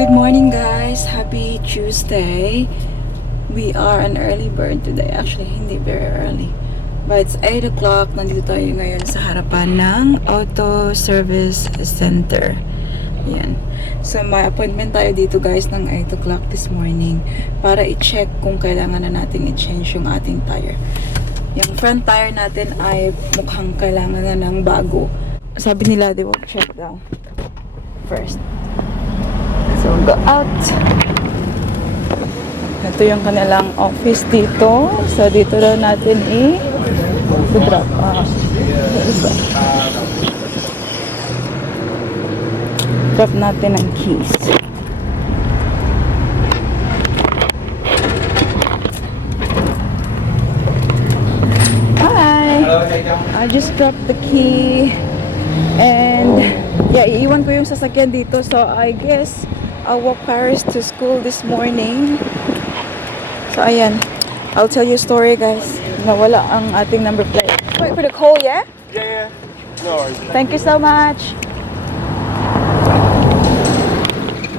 Good morning guys! Happy Tuesday! We are an early bird today. Actually, hindi very early. But it's 8 o'clock. Nandito tayo ngayon sa harapan ng Auto Service Center. Ayan. So, may appointment tayo dito guys ng 8 o'clock this morning para i-check kung kailangan na natin i-change yung ating tire. Yung front tire natin ay mukhang kailangan na ng bago. Sabi nila, they will check down first. So, go out. Ito yung kanilang office dito. So, dito daw natin i-drop. Drop natin ang keys. Hi! I just dropped the key. And, yeah, iiwan ko yung sasakyan dito. So, I guess I'll walk Paris to school this morning. So, ayan. I'll tell you a story, guys. Nawala ang ating number plate. Wait for the call, yeah? Yeah. No worries. Thank you so much.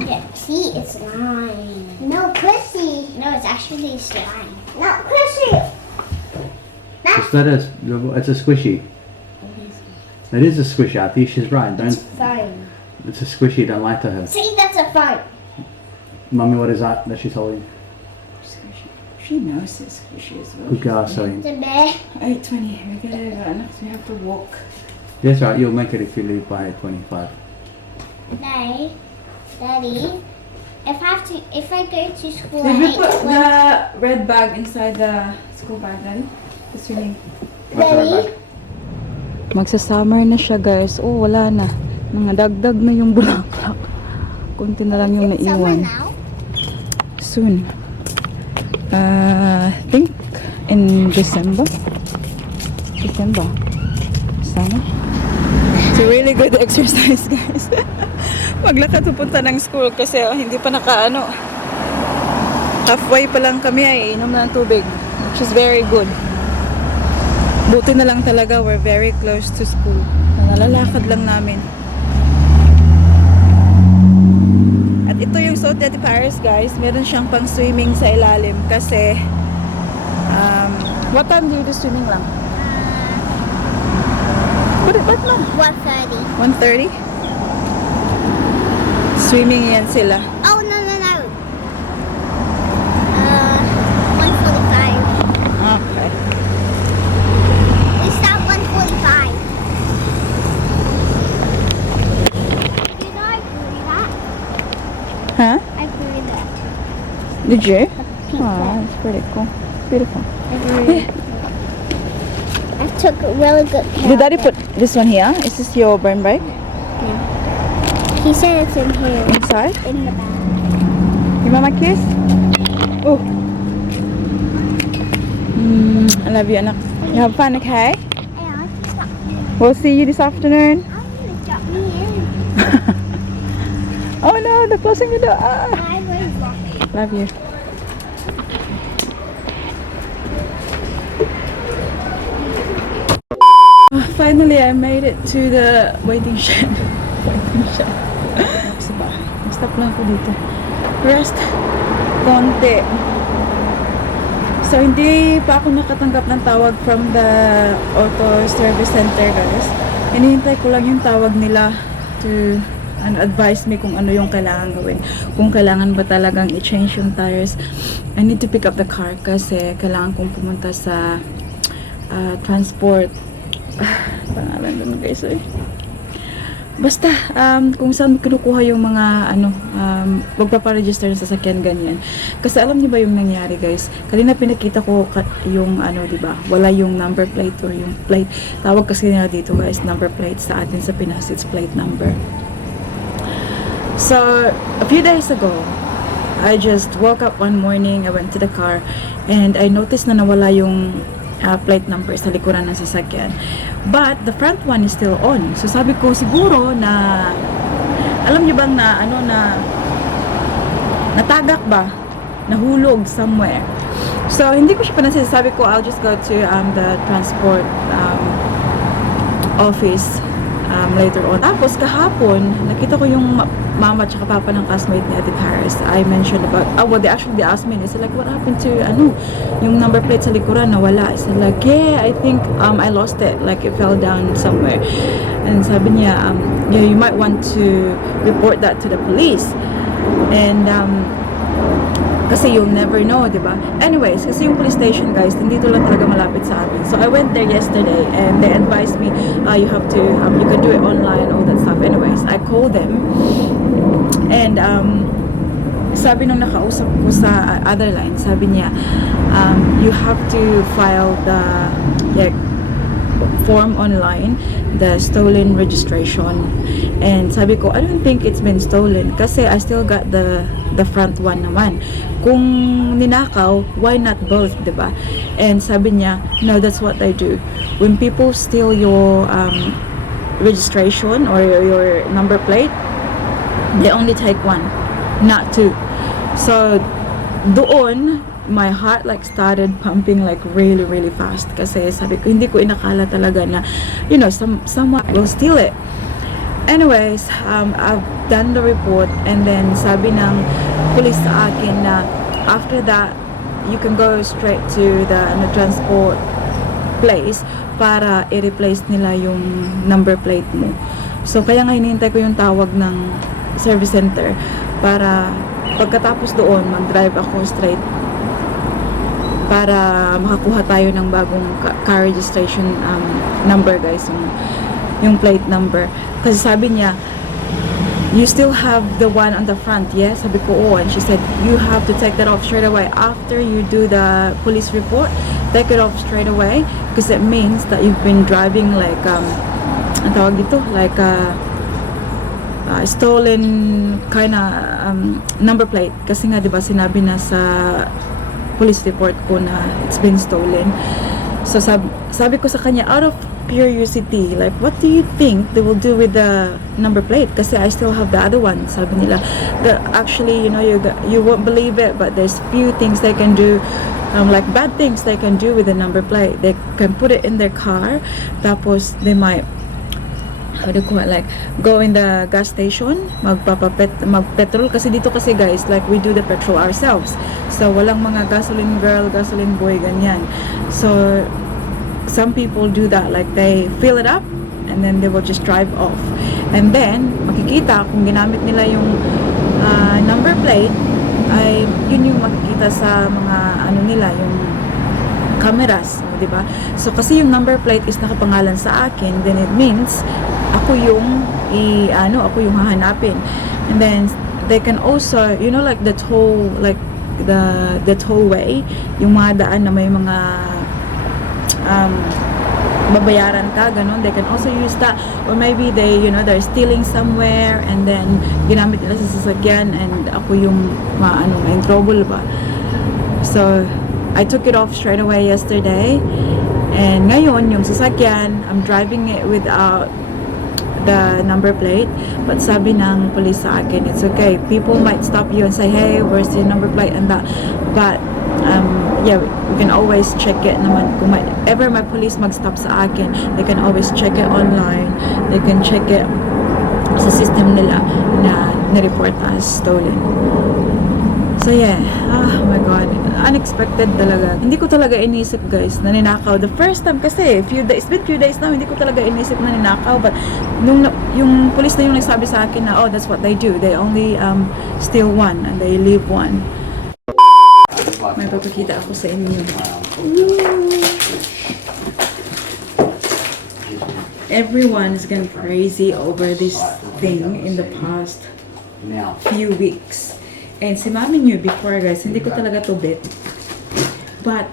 Yeah, see, it's slime. No, Chrissy. No, it's actually slime. No, Chrissy. It's a squishy. It is a squishy. I think she's right. It's fine. It's a squishy. Don't lie to her. See, that's a fine. Mummy, what is that she's holding? Squishy. She knows it's squishy as well. Good girl, sorry. It's a bear. 8:20. We gotta run. We have to walk. Yes, right. You'll make it if you leave by 25. Daddy, if I go to school Did at we 8, put the red bag inside the school bag, Daddy? It's really... What's that Daddy? back? Magsa-summer na siya, guys. Oh, wala na. Dagdag na yung bulaklak. Kunti na lang yung Summer naiwan. now? Soon. I think in December. Summer. It's a really good exercise, guys. Maglakad pupunta ng school kasi hindi pa nakaano. Halfway pa lang kami ay inom na ng tubig, which is very good. Buti na lang talaga, we're very close to school. Nalalakad lang namin. At ito yung suot ni Paris, guys. Meron siyang pang swimming sa ilalim kasi what time do you do swimming lang? Ba't na? 1:30. 1:30? Swimming yan sila. Oh, no. 1:45. Okay. We start 1:45. You know I grew that? Huh? I grew that. Did you? Pink Oh, one. that's pretty cool. Beautiful. I grew it. I took a really good care Did Daddy of put this one here? Is this your burn brake? it. He said it's in here. Inside? In the bag. Give Mama a kiss? Oh. I love you, anak. You have fun, okay? Yeah, stop. We'll see you this afternoon. I'm gonna drop me in. Oh no, they're closing the door. Ah. I will walk. Love you. Finally, I made it to the waiting shed. Sa bahay. Stop lang ako dito. Rest. Konti. So, hindi pa ako nakatanggap ng tawag from the Auto Service Center, guys. Hinihintay ko lang yung tawag nila to advise me kung ano yung kailangan gawin. Kung kailangan ba talagang i-change yung tires. I need to pick up the car kasi kailangan kong pumunta sa transport. Pangalan doon, guys, eh. Basta, kung saan kinukuha yung mga, magpaparegister ng sasakyan, ganyan. Kasi alam niyo ba yung nangyari, guys? Kanina pinakita ko yung, diba, wala yung number plate or yung plate. Tawag kasi nila dito, guys, number plate. Sa atin sa Pinas, it's plate number. So, a few days ago, I just woke up one morning, I went to the car, and I noticed na nawala yung plate number sa likuran ng sasakyan. But the front one is still on. So sabi ko siguro na alam niyo bang na natagak ba? Nahulog somewhere. So hindi ko siya panansin. Sabi ko I'll just go to the transport office later on. Tapos kahapon, nakita ko yung mama at papa ng classmate ni Ate Paris. I mentioned about, well, they asked me, they said like, what happened to, yung number plate sa likuran, nawala. I said like, yeah, I think, I lost it, like it fell down somewhere. And sabi niya, yeah, you might want to report that to the police. And, kasi you'll never know, di ba? Anyways, kasi yung police station, guys, nandito lang talaga malapit sa amin. So, I went there yesterday and they advised me, you have to, you can do it online, all that stuff. Anyways, I called them and, sabi nung nakausap ko sa other line, sabi niya, you have to file the, like, form online, the stolen registration. And sabi ko, I don't think it's been stolen kasi I still got the front one naman. Kung ninakaw, why not both, diba? And sabi niya, no, that's what they do. When people steal your registration or your number plate, they only take one, not two. So, doon, my heart like started pumping like really really fast kasi sabi ko hindi ko inakala talaga na someone will steal it. Anyways, I've done the report and then sabi ng police sa akin na after that you can go straight to the transport place para i-replace nila yung number plate mo. So kaya nga hinihintay ko yung tawag ng service center para pagkatapos doon mag-drive ako straight para makakuha tayo ng bagong car registration number, guys, yung plate number. Kasi sabi niya, you still have the one on the front, yes? Sabi ko, oh. And she said, you have to take that off straight away after you do the police report. Take it off straight away because it means that you've been driving like ang tawag dito, like stolen kind of number plate. Kasi nga, di ba, sinabi na sa police report ko na it's been stolen. So sabi ko sa kanya, out of curiosity, like what do you think they will do with the number plate? Kasi I still have the other one. Sabi nila, actually, you won't believe it, but there's few things they can do, like bad things they can do with the number plate. They can put it in their car, tapos they might like go in the gas station, magpetrol kasi dito kasi, guys, like we do the petrol ourselves. So walang mga gasoline girl, gasoline boy, ganyan. So some people do that, like they fill it up and then they will just drive off. And then makikita kung ginamit nila yung number plate, ay yun yung makikita sa mga nila, yung cameras, di ba? So kasi yung number plate is nakapangalan sa akin, then it means ako yung ako yung hahanapin. And then they can also, like the toll, like the tollway, yung mga daan na may mga babayaran ka, ganun. They can also use that, or maybe they're stealing somewhere and then ginamit nila sa sasakyan and ako yung in trouble ba. So I took it off straight away yesterday, and ngayon yung sasakyan, I'm driving it without the number plate, but sabi ng police sa akin, it's okay, people might stop you and say, hey, where's your number plate and that, but yeah, we can always check it naman. Kung ever my police mag-stop sa akin, they can always check it online, they can check it sa system nila na na-report as stolen. So yeah, oh my god, unexpected talaga. Hindi ko talaga inisip, guys, na ninakaw. The first time kasi, it's been few days now, hindi ko talaga inisip na ninakaw. But nung yung police na yung nagsabi sa akin na, oh, that's what they do. They only steal one and they leave one. May papakita ako sa inyo. Everyone is gone crazy over this thing in the past few weeks. And si mami nyo before, guys, hindi ko talaga to bet. But,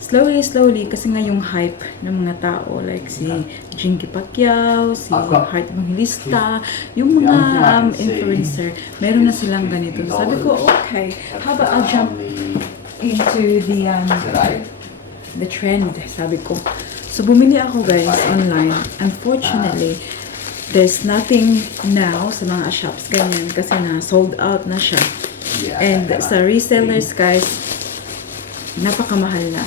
slowly, kasi nga yung hype ng mga tao, like si Jinky Pacquiao, si Heart Evangelista, yung mga influencer, meron na silang ganito. Sabi ko, okay, how about I'll jump into the trend, sabi ko. So, bumili ako, guys, online. Unfortunately, there's nothing now sa mga shops ganyan kasi na sold out na siya. And sa resellers, guys, napakamahal na.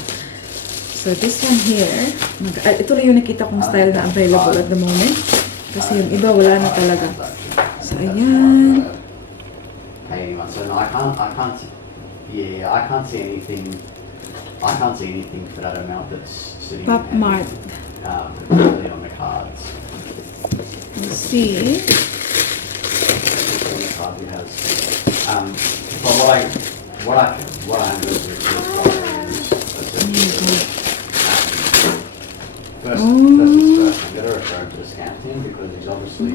So this one here, ito lang yung nakita kong style na available at the moment. Kasi yung iba wala na talaga. So, ayan. Pay anyone. So no, I can't. Yeah, I can't see anything. I can't see anything for that amount that's sitting Pop in Mart. really on the cards. Let's see. On the card we have. But what I am going to do is first things first. I'm going to refer him to the scam team because he's obviously.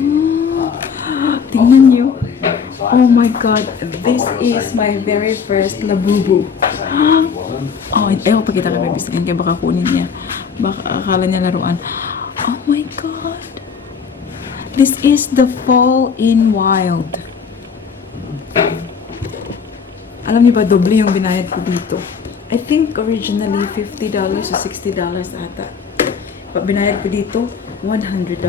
Tingnan nyo. a lot of these ratings sites. Oh my God. This is my very first labubu. Saying he wasn't. Oh, ayaw pakita kay Baby kaya baka kunin niya. Baka akala niya laruan. Oh my God. This is the Fall in Wild. Alam niyo ba, doble yung binayad ko dito. I think originally $50 or $60 ata. But binayad ko dito, $100.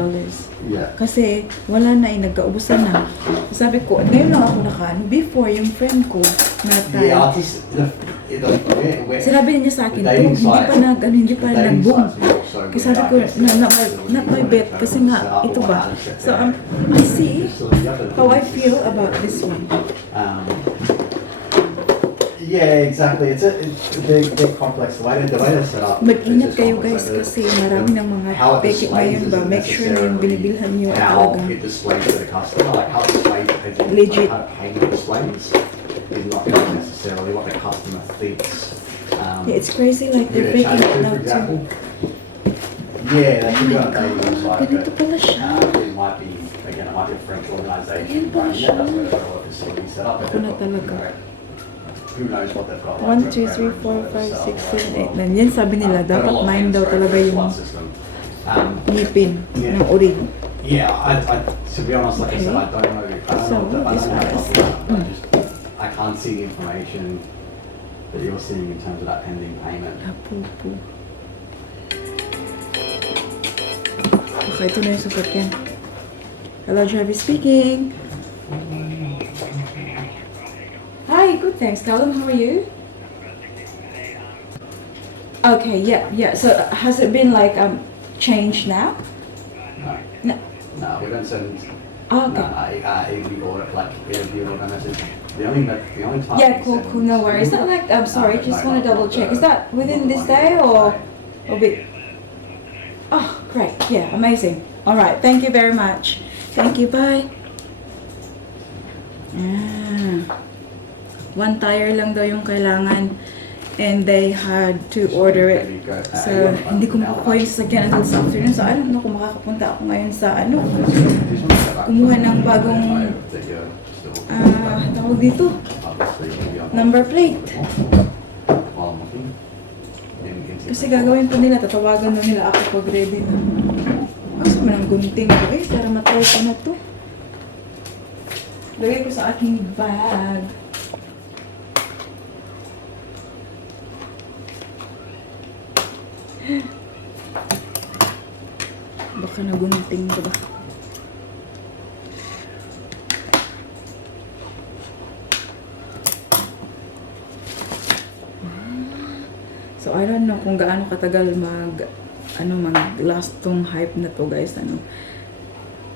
Yeah. Kasi wala na nagkaubusan na. Sabi ko, ngayon lang ako nakaano. Before, yung friend ko, The artist, sinabi niya sa akin, The dating hindi pa site- hindi pa dating nag-boom. sites are also Kasi sabi ko, not my bet. Kasi nga, ito ba? So, I see how I feel about this one. Yeah, exactly. They're complex. The way they're set up. Mag-ingat it's just kayo complex. guys kasi marami ng mga How it peke displays ngayon ba. isn't Make sure na yung necessarily binibilhan nyo ay how talagang it displays to the customer. Like how it displays, Legit. how payment displays is not necessarily what the customer thinks. yeah, it's crazy like they're Yeah, faking it for now example. too. Yeah, that Oh could be my on a dating God, website. ganito but, pala siya. It might be, again, it might be a French organisation. Ayan pala But siya. yeah, that's where they've got all the facilities set up. Ako na talaga. Who knows what they've got. 1, 2, 3, 4, 5, 6, 7, 8, 9. Yan sabi nila, dapat 9 daw talaga yung ngipin ng orig. Yeah, to be honest, like I said, I don't know. I don't So, know this how to was- talk about it. I can't see the information that you're seeing in terms of that pending payment. Lapupo. Okay, ito na yung Sasakyan. Hello, Javi speaking. Hi, good thanks. Callum, how are you? Okay, yeah. So has it been like changed now? No. No. No, we don't send. Oh, okay. If you order, like, if you order a message, the only time. Yeah, we cool, send- cool. No worries. Is that like I'm sorry, No, just no, want to not double check. the- Is that within not the this one day you or say. a bit? Oh, great. Yeah, amazing. All right. Thank you very much. Thank you. Bye. One tire lang daw yung kailangan and they had to order it. So, hindi ko makukuha yung sasakyan until this afternoon. So, I don't know kung makakapunta ako ngayon sa kumuha ng bagong tawag dito, number plate. Kasi gagawin pa nila, tatawagan na nila ako pag ready na. Asa man ang gunting ko para matry ko na to. Lagay ko sa aking bag. Baka nagunting ko ba? So, I don't know kung gaano katagal mag-last tong hype na to, guys,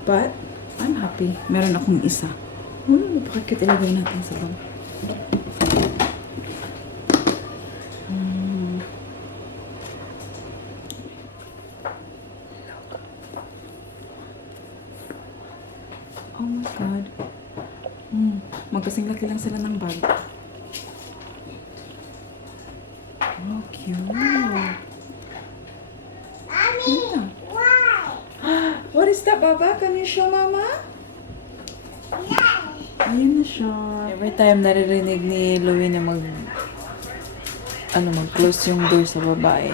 But, I'm happy. Meron akong isa. Napaka-cute ilagay natin sa bag. Oh my God. Magkasing laki lang sila ng bag. Oh, cute. Mommy, Yeah. why? What is that, Baba? Can you show Mama? Ayun na siya. Every time naririnig ni Louie na mag-close yung door sa babae.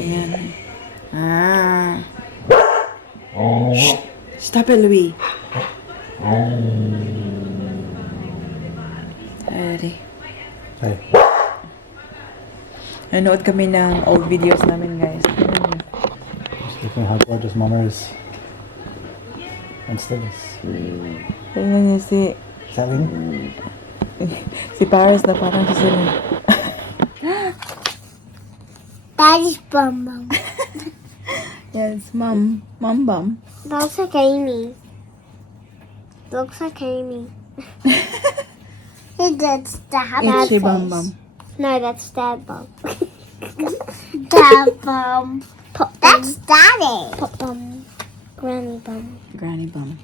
Ayan. Shh! Stop it, Louie. Ready. Hey. Nanood kami ng old videos namin, guys. Just looking how gorgeous Mama is. And still is. Tingnan niyo Selling? si Paris na parang susunod. Daddy's bum bum. Yes, mom bum. Looks like Amy. Looks like Amy. That's dad Itchy face. bum bum. No, that's dad bum. Dad bum. Pop bum. That's daddy. Pop bum. Granny bum. Granny bum.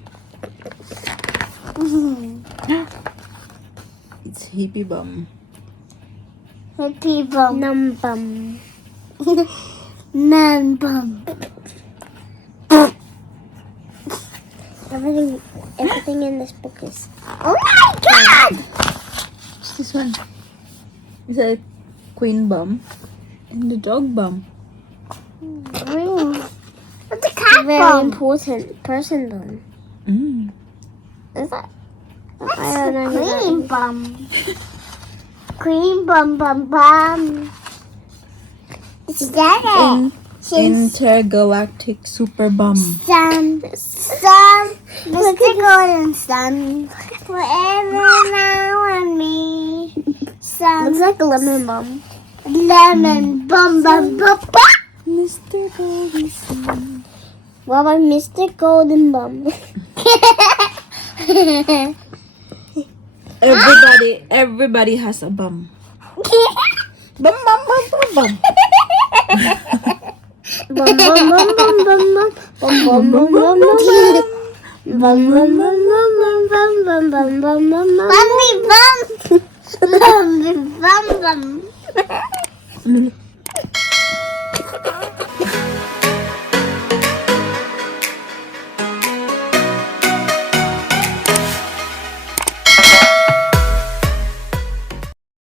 It's hippie bum. Hippie bum. Num bum. Num bum. Everything in this book is. Oh my god! What's this one? It's a queen bum and the dog bum. Green. What's a cat Very bum? important person bum. Is that? I don't know who that Green is. bum. Green bum bum bum. It's daddy. Intergalactic super bum. Sun, Mr. Golden Sun, forever now and me. Sun, Looks like a lemon bum. lemon bum bum bum bum. Mr. Golden Sun. What about Mr. Golden Bum? Everybody has a bum. Bum bum bum bum bum. Bum bum bum bum bum bum bum bum bum bum bum bum bum bum bum bum bum bum bum bum. Bummy bum, bummy bum bum.